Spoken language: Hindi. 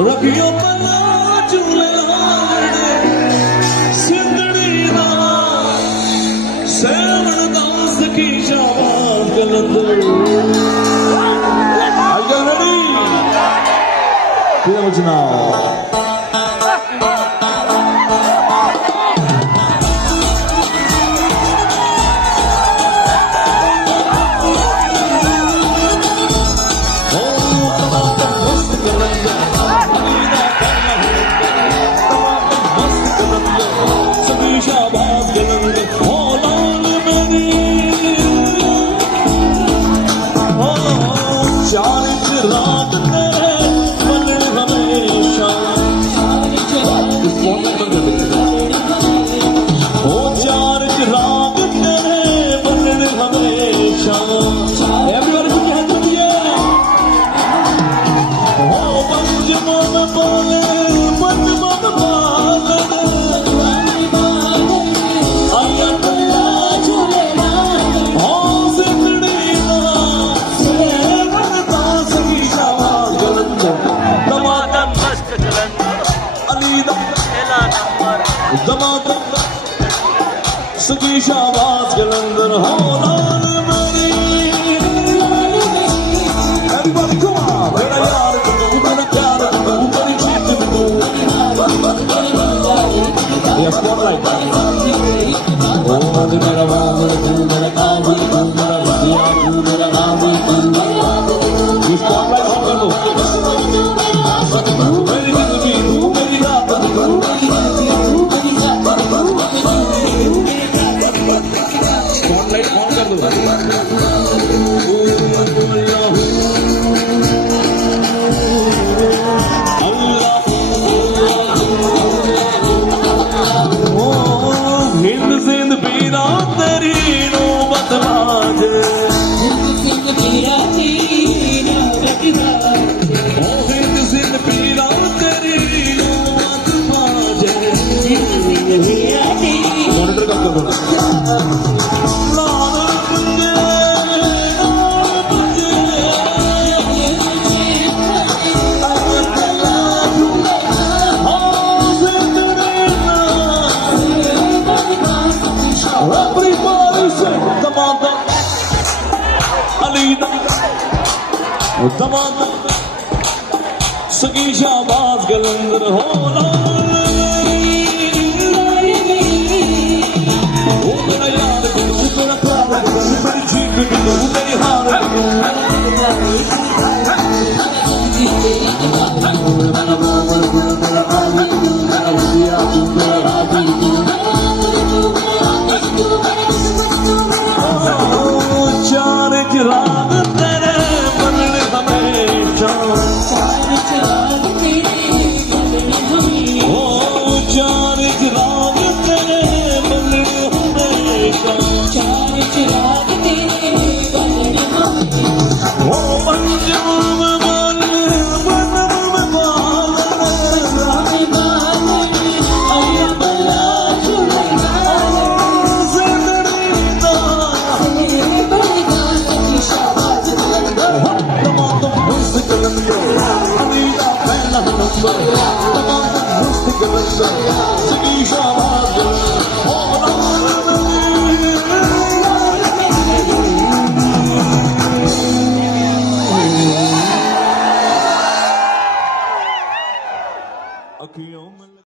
रखियो पला झूलेलाल सिंधड़ी दा सेवण दास की शाबाश कलंदर Are you ready? Feel it now. सकी शाबाश जलंधर हौलाल मेरी Everybody come on मेरा यार तू मेरा प्यार तू मेरी चीज तू ये स्पॉटलाइट ओ मेरा बाबू तू मेरा काबू तू मेरा बदिया तू मेरा नाम तू ये स्पॉटलाइट ऑन कर दो मेरी जिंदगी तू मेरी रात तू स्पॉटलाइट ऑन कर दो हिंद सिंध पीरा तेरी नौबत बाजे हिंद सिंध पीरा तेरी नौबत बाजे मॉनिटर कब कर दो दमाद सकी शाबाश गलंदर हो मेरा यार तू मेरा प्यार तू मेरी चीख तू मेरी हार चार चिराग तेरे बनने हमेशा चार चिराग तेरे बनने हमेशा चार चिराग तेरे बनने हमेशा ओ मंजूर में बाल अखियों में